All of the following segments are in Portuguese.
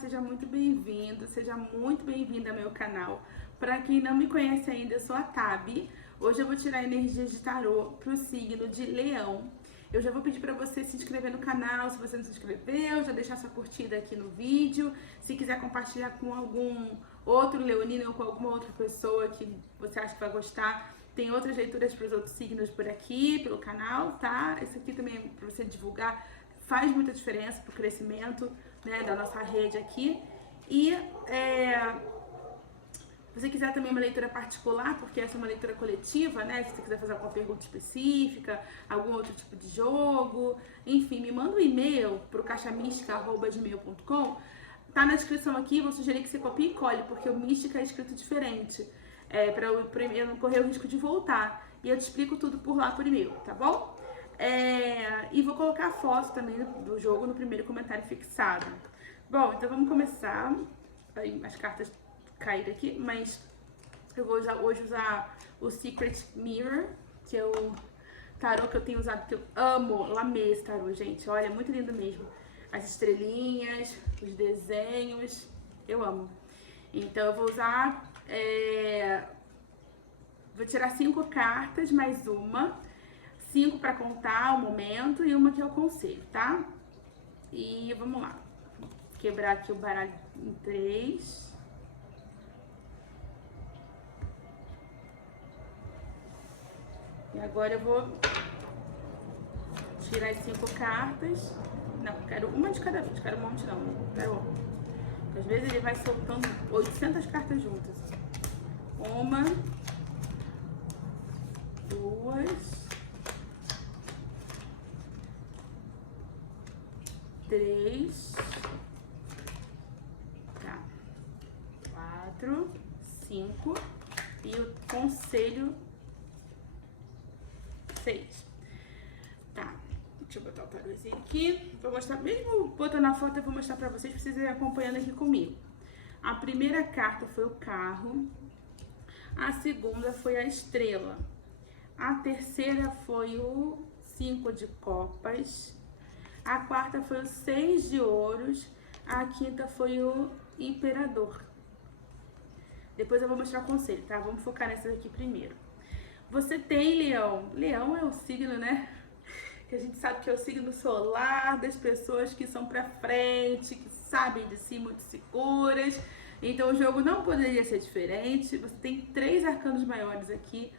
seja muito bem-vindo, seja muito bem-vinda ao meu canal. Para quem não me conhece ainda, eu sou a Tabi. Hoje eu vou tirar energias de tarô para o signo de Leão. Eu já vou pedir para você se inscrever no canal, se você não se inscreveu, já deixar sua curtida aqui no vídeo. Se quiser compartilhar com algum outro leonino ou com alguma outra pessoa que você acha que vai gostar, tem outras leituras para os outros signos por aqui, pelo canal, tá? Esse aqui também é para você divulgar, faz muita diferença para o crescimento, né, da nossa rede aqui. E se você quiser também uma leitura particular, porque essa é uma leitura coletiva, né? Se você quiser fazer alguma pergunta específica, algum outro tipo de jogo, enfim, me manda um e-mail para o caixamística@gmail.com. Tá na descrição aqui, vou sugerir que você copie e cole, porque o mística é escrito diferente, para eu não correr o risco de voltar. E eu te explico tudo por lá por e-mail, tá bom? E vou colocar a foto também do jogo no primeiro comentário fixado. Bom, então vamos começar. As cartas caíram aqui, mas eu vou hoje usar o Secret Mirror, que é o tarô que eu tenho usado, que eu amo. Eu amei esse tarô, gente. Olha, é muito lindo mesmo. As estrelinhas, os desenhos, eu amo. Então eu vou usar... Vou tirar 5 cartas, mais uma. 5 para contar o momento e uma que é o conselho, tá? E vamos lá. Vou quebrar aqui o baralho em 3. E agora eu vou tirar as 5 cartas. Não, quero uma de cada vez, quero um monte não. Quero... Às vezes ele vai soltando 800 cartas juntas. 1, 2, 3, tá, 4, 5 e o conselho 6. Tá, deixa eu botar o tarôzinho aqui. Vou mostrar, mesmo botando a foto, eu vou mostrar pra vocês irem acompanhando aqui comigo. A primeira carta foi o carro, a segunda foi a estrela, a terceira foi o 5 de copas, a quarta foi o 6 de ouros, a quinta foi o imperador. Depois eu vou mostrar o conselho, tá? Vamos focar nessas aqui primeiro. Você tem Leão. Leão é o signo, né? Que a gente sabe que é o signo solar das pessoas que são pra frente, que sabem de si, muito seguras. Então o jogo não poderia ser diferente. Você tem 3 arcanos maiores aqui,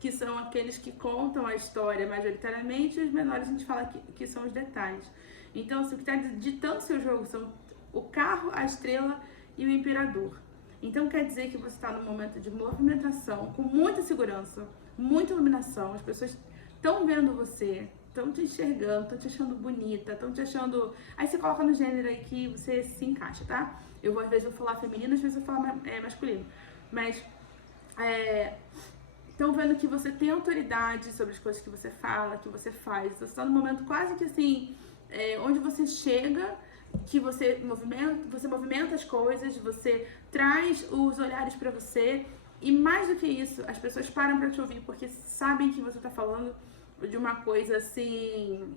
que são aqueles que contam a história majoritariamente, e os menores a gente fala que são os detalhes. Então, o que está ditando seu jogo são o carro, a estrela e o imperador. Então, quer dizer que você está num momento de movimentação, com muita segurança, muita iluminação, as pessoas estão vendo você, estão te enxergando, estão te achando bonita, estão te achando... Aí você coloca no gênero aí que você se encaixa, tá? Às vezes eu vou falar feminino, às vezes eu vou falar masculino. Mas... Estão vendo que você tem autoridade sobre as coisas que você fala, que você faz. Você está num momento quase que assim, onde você chega, que você movimenta as coisas, você traz os olhares para você. E mais do que isso, as pessoas param para te ouvir, porque sabem que você está falando de uma coisa assim,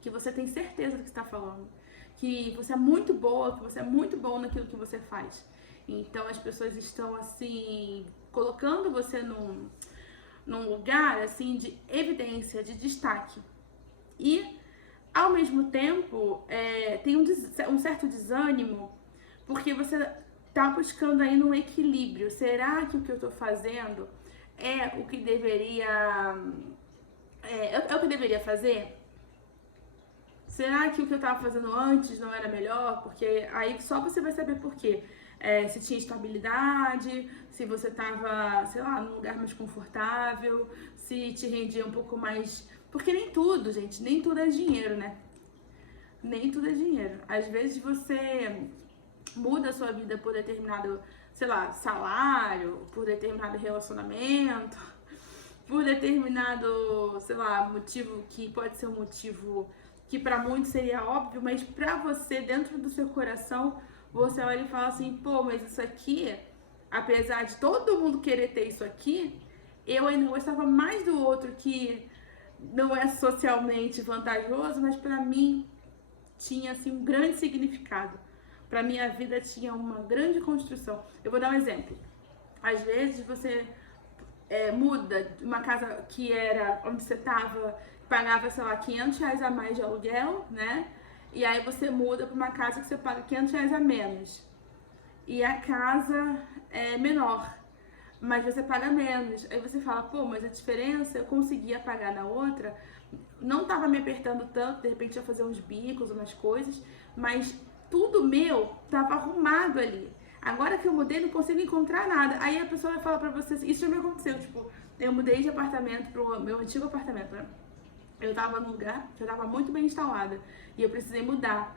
que você tem certeza do que está falando. Que você é muito boa, que você é muito bom naquilo que você faz. Então as pessoas estão assim, colocando você num lugar assim de evidência, de destaque. E ao mesmo tempo tem um certo desânimo, porque você tá buscando aí um equilíbrio. Será que o que eu tô fazendo é o que deveria é o que eu deveria fazer? Será que o que eu tava fazendo antes não era melhor? Porque aí só você vai saber por quê. Se tinha estabilidade, se você tava, sei lá, num lugar mais confortável, se te rendia um pouco mais... Porque nem tudo, gente, nem tudo é dinheiro, né? Nem tudo é dinheiro. Às vezes você muda a sua vida por determinado, sei lá, salário, por determinado relacionamento, por determinado, sei lá, motivo que pode ser um motivo que pra muitos seria óbvio, mas pra você, dentro do seu coração, você olha e fala assim, pô, mas isso aqui, apesar de todo mundo querer ter isso aqui, eu ainda gostava mais do outro que não é socialmente vantajoso, mas pra mim tinha assim um grande significado. pra minha vida tinha uma grande construção. Eu vou dar um exemplo. Às vezes você muda de uma casa que era onde você tava, pagava, sei lá, R$ 500 a mais de aluguel, né? E aí você muda pra uma casa que você paga R$ 500 a menos. E a casa é menor, mas você paga menos. Aí você fala, pô, mas a diferença eu conseguia pagar na outra, não tava me apertando tanto, de repente ia fazer uns bicos, umas coisas, mas tudo meu tava arrumado ali. Agora que eu mudei, não consigo encontrar nada. Aí a pessoa vai falar pra você assim, isso já me aconteceu, tipo, eu mudei de apartamento pro meu antigo apartamento, né? Eu tava num lugar que eu tava muito bem instalada e eu precisei mudar,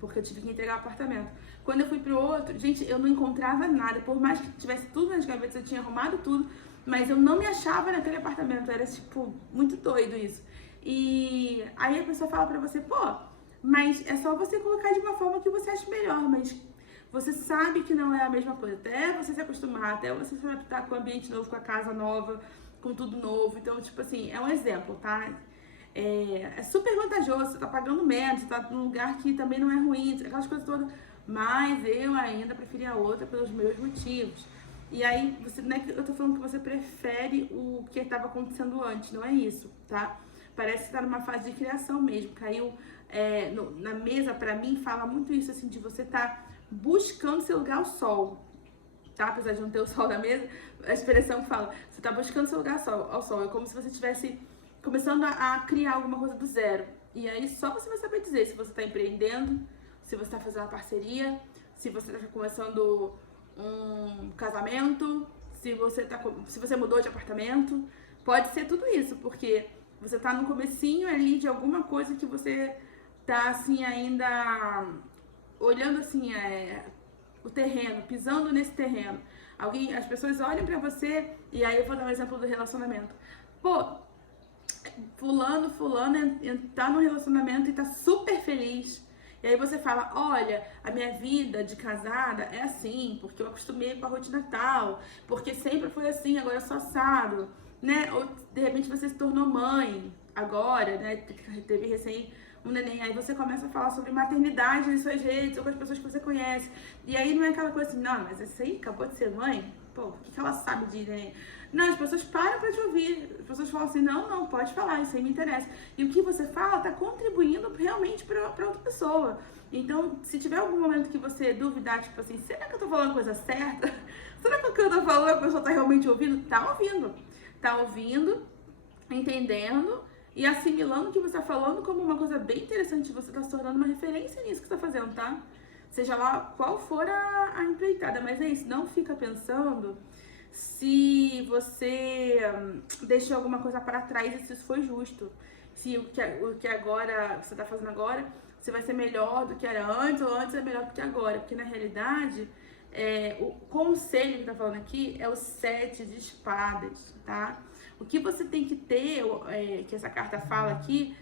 porque eu tive que entregar o apartamento. Quando eu fui pro outro, gente, eu não encontrava nada. Por mais que tivesse tudo nas gavetas, eu tinha arrumado tudo, mas eu não me achava naquele apartamento. Era, tipo, muito doido isso. E aí a pessoa fala pra você, pô, mas é só você colocar de uma forma que você acha melhor, mas você sabe que não é a mesma coisa. Até você se acostumar, até você se adaptar com o ambiente novo, com a casa nova, com tudo novo. Então, tipo assim, é um exemplo, tá? É super vantajoso, você tá pagando menos, você tá num lugar que também não é ruim, aquelas coisas todas. Mas eu ainda preferi a outra pelos meus motivos. E aí, você, não é que eu tô falando que você prefere o que estava acontecendo antes, não é isso, tá? Parece que tá numa fase de criação mesmo. Caiu na mesa, pra mim, fala muito isso, assim, de você tá buscando seu lugar ao sol, tá? Apesar de não ter o sol na mesa, a expressão fala, você tá buscando seu lugar ao sol. É como se você estivesse começando a criar alguma coisa do zero. E aí só você vai saber dizer se você tá empreendendo, se você tá fazendo uma parceria, se você tá começando um casamento, se você mudou de apartamento. Pode ser tudo isso, porque você tá no comecinho ali de alguma coisa que você tá assim ainda olhando assim o terreno, pisando nesse terreno. As pessoas olham pra você, e aí eu vou dar um exemplo do relacionamento. Pô, fulano tá no relacionamento e tá super feliz. E aí você fala, olha, a minha vida de casada é assim, porque eu acostumei com a rotina tal, porque sempre foi assim, agora eu sou assado, né? Ou de repente você se tornou mãe agora, né? Teve recém um neném, aí você começa a falar sobre maternidade nas suas redes, ou com as pessoas que você conhece. E aí não é aquela coisa assim, não, mas essa aí acabou de ser mãe? Pô, o que ela sabe de neném? Não, as pessoas param pra te ouvir. As pessoas falam assim, não, pode falar, isso aí me interessa. E o que você fala tá contribuindo realmente pra outra pessoa. Então, se tiver algum momento que você duvidar, tipo assim, será que eu tô falando a coisa certa? Será que o que eu tô falando a pessoa tá realmente ouvindo? Tá ouvindo. Tá ouvindo, entendendo e assimilando o que você tá falando como uma coisa bem interessante. Você tá se tornando uma referência nisso que você tá fazendo, tá? Seja lá qual for a empreitada. Mas é isso, não fica pensando se você deixou alguma coisa para trás e se isso foi justo. Se o que agora você tá fazendo agora, se vai ser melhor do que era antes ou antes é melhor do que agora. Porque na realidade, o conselho que tá falando aqui é o 7 de espadas, tá? O que você tem que ter, que essa carta fala aqui,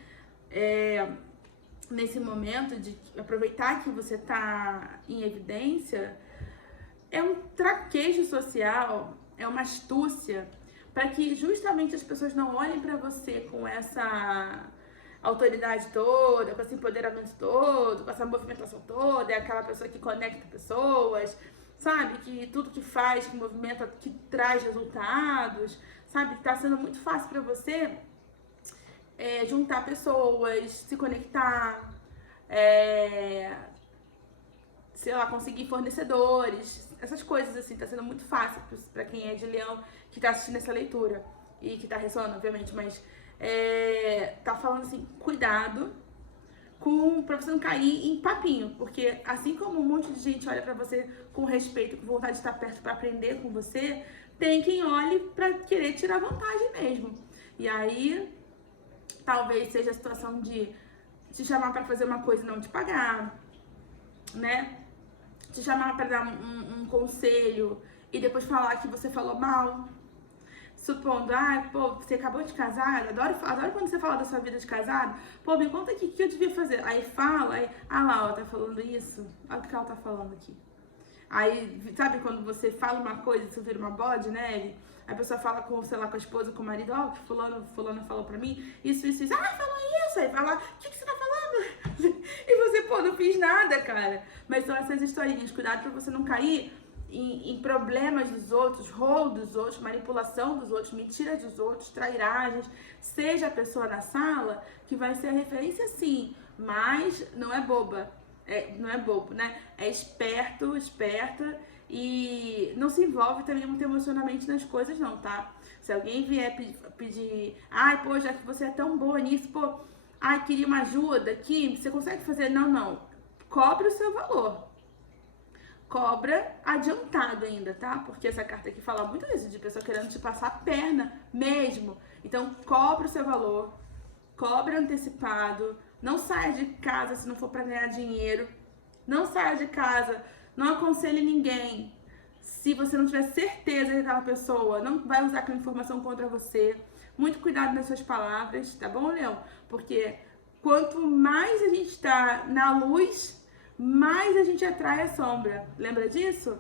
nesse momento de aproveitar que você tá em evidência, é um traquejo social, é uma astúcia, para que justamente as pessoas não olhem para você com essa autoridade toda, com esse empoderamento todo, com essa movimentação toda, é aquela pessoa que conecta pessoas, sabe? Que tudo que faz, que movimenta, que traz resultados, sabe? Tá sendo muito fácil para você juntar pessoas, se conectar, sei lá, conseguir fornecedores, essas coisas assim, tá sendo muito fácil pra quem é de Leão, que tá assistindo essa leitura e que tá ressoando, obviamente, mas tá falando assim, cuidado pra você não cair em papinho, porque assim como um monte de gente olha pra você com respeito, com vontade de estar perto pra aprender com você, tem quem olhe pra querer tirar vantagem mesmo. E aí, talvez seja a situação de te chamar pra fazer uma coisa e não te pagar, né? Te chamar pra dar um conselho e depois falar que você falou mal. Supondo, pô, você acabou de casar, adoro quando você fala da sua vida de casado, pô, me conta aqui o que eu devia fazer. Aí fala, lá, ela tá falando isso, olha o que ela tá falando aqui. Aí, sabe quando você fala uma coisa e isso vira uma bola de neve? A pessoa fala com, sei lá, com a esposa, com o marido, ó, que fulano falou pra mim, isso. Ah, falou isso! Aí fala, o que você tá falando? E você, pô, não fiz nada, cara. Mas são essas historinhas, cuidado pra você não cair em problemas dos outros, rolo dos outros, manipulação dos outros, mentiras dos outros, trairagens. Seja a pessoa na sala que vai ser a referência, sim, mas não é boba. Não é bobo, né? É esperto, esperta e não se envolve também muito emocionalmente nas coisas, não, tá? Se alguém vier pedir, ai, pô, já que você é tão boa nisso, pô, ai, queria uma ajuda aqui, você consegue fazer? Não. Cobre o seu valor. Cobra adiantado ainda, tá? Porque essa carta aqui fala muito isso, de pessoa querendo te passar a perna mesmo. Então, cobre o seu valor, cobra antecipado, não saia de casa se não for para ganhar dinheiro, não saia de casa, não aconselhe ninguém. Se você não tiver certeza que aquela pessoa não vai usar aquela informação contra você, muito cuidado nas suas palavras, tá bom, Leão? Porque quanto mais a gente está na luz, mais a gente atrai a sombra. Lembra disso?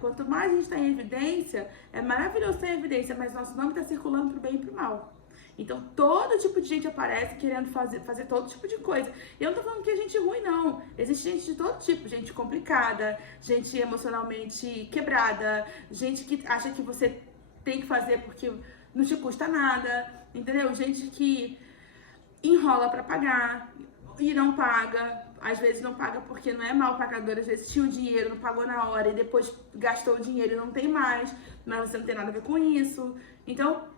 Quanto mais a gente está em evidência, é maravilhoso estar em evidência, mas nosso nome está circulando pro bem e pro mal. Então, todo tipo de gente aparece querendo fazer todo tipo de coisa. E eu não tô falando que é gente ruim, não. Existe gente de todo tipo. Gente complicada, gente emocionalmente quebrada, gente que acha que você tem que fazer porque não te custa nada, entendeu? Gente que enrola pra pagar e não paga. Às vezes não paga porque não é mal pagador, às vezes tinha o dinheiro, não pagou na hora e depois gastou o dinheiro e não tem mais, mas você não tem nada a ver com isso. Então,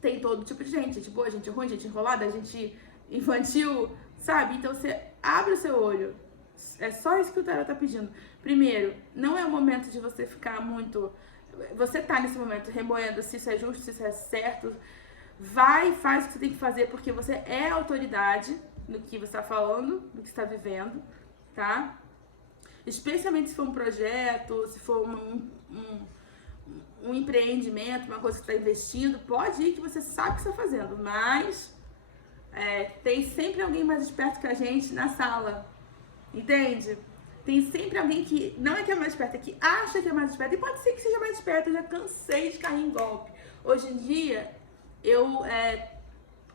tem todo tipo de gente boa, gente ruim, gente enrolada, gente infantil, sabe? Então você abre o seu olho. É só isso que o tarot tá pedindo. Primeiro, não é o momento de você ficar muito... Você tá nesse momento remoendo se isso é justo, se isso é certo. Vai, faz o que você tem que fazer, porque você é autoridade no que você tá falando, no que você tá vivendo, tá? Especialmente se for um projeto, se for um empreendimento, uma coisa que você está investindo, pode ir que você sabe o que você está fazendo, mas tem sempre alguém mais esperto que a gente na sala, entende? Tem sempre alguém que não é que é mais esperto, é que acha que é mais esperto, e pode ser que seja mais esperto. Eu já cansei de cair em golpe. Hoje em dia,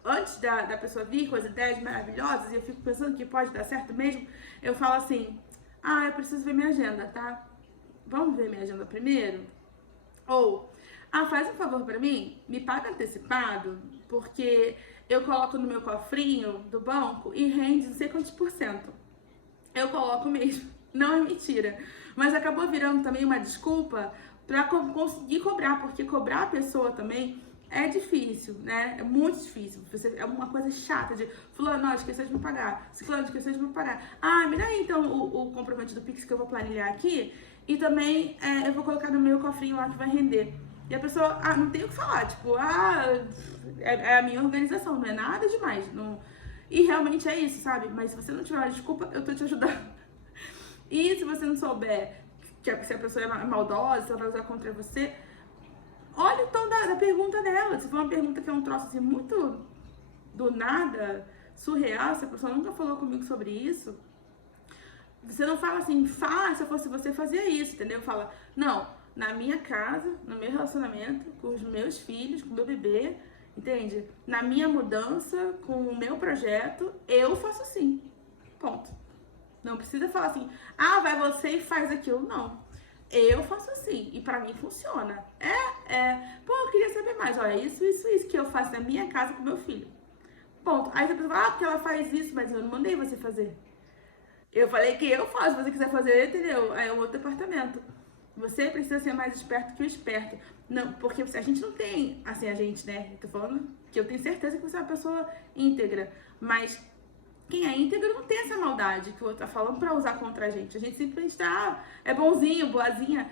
antes da pessoa vir com as ideias maravilhosas, e eu fico pensando que pode dar certo mesmo, eu falo assim, eu preciso ver minha agenda, tá? Vamos ver minha agenda primeiro? Ou, faz um favor pra mim, me paga antecipado, porque eu coloco no meu cofrinho do banco e rende não sei quantos %. Eu coloco mesmo, não é mentira. Mas acabou virando também uma desculpa pra conseguir cobrar, porque cobrar a pessoa também é difícil, né? É muito difícil. É uma coisa chata de fulano, esqueceu de me pagar. Ciclano, esqueceu de me pagar. Me dá aí então o comprovante do Pix que eu vou planilhar aqui. E também eu vou colocar no meu cofrinho lá que vai render. E a pessoa, não tem o que falar, tipo, é a minha organização, não é nada demais. Não... E realmente é isso, sabe? Mas se você não tiver uma desculpa, eu tô te ajudando. E se você não souber se a pessoa é maldosa, se ela vai usar contra você, olha o tom da pergunta dela. Se for uma pergunta que é um troço assim muito do nada, surreal, se a pessoa nunca falou comigo sobre isso, você não fala assim, se eu fosse você, fazia isso, entendeu? Fala, não, na minha casa, no meu relacionamento, com os meus filhos, com o meu bebê, entende? Na minha mudança, com o meu projeto, eu faço assim. Ponto. Não precisa falar assim, vai você e faz aquilo. Não. Eu faço assim, e pra mim funciona. Eu queria saber mais. Olha, isso que eu faço na minha casa com meu filho. Ponto. Aí você pensa, porque ela faz isso, mas eu não mandei você fazer. Eu falei que eu faço, se você quiser fazer, entendeu? É um outro departamento. Você precisa ser mais esperto que o esperto. Não, porque a gente não tem, assim, a gente, né? Eu tô falando que eu tenho certeza que você é uma pessoa íntegra. Mas quem é íntegro não tem essa maldade que o outro tá falando pra usar contra a gente. A gente simplesmente tá, é bonzinho, boazinha.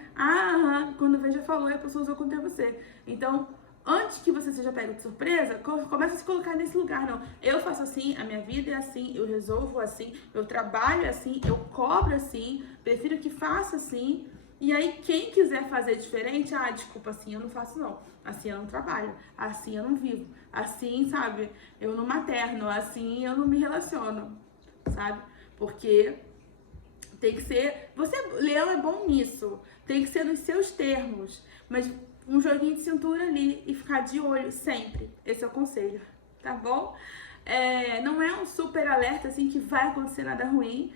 Quando vê já falou e a pessoa usou contra você. Então, antes que você seja pego de surpresa, começa a se colocar nesse lugar, não. Eu faço assim, a minha vida é assim, eu resolvo assim, eu trabalho assim, eu cobro assim, prefiro que faça assim. E aí, quem quiser fazer diferente, desculpa, assim eu não faço não. Assim eu não trabalho, assim eu não vivo, assim, sabe, eu não materno, assim eu não me relaciono, sabe? Porque Tem que ser... Leão é bom nisso. Tem que ser nos seus termos. Mas um joguinho de cintura ali e ficar de olho sempre. Esse é o conselho, tá bom? Não é um super alerta, assim, que vai acontecer nada ruim.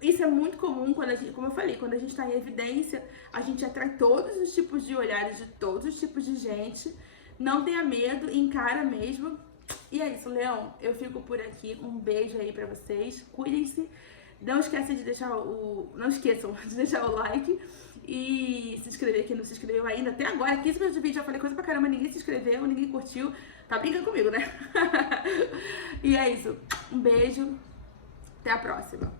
Isso é muito comum, quando como eu falei, quando a gente tá em evidência, a gente atrai todos os tipos de olhares de todos os tipos de gente. Não tenha medo, encara mesmo. E é isso, Leão. Eu fico por aqui. Um beijo aí pra vocês. Cuidem-se. Não esqueçam de deixar o like e se inscrever quem não se inscreveu ainda. Até agora, 15 minutos de vídeo, já falei coisa pra caramba, ninguém se inscreveu, ninguém curtiu. Tá brincando comigo, né? E é isso. Um beijo. Até a próxima.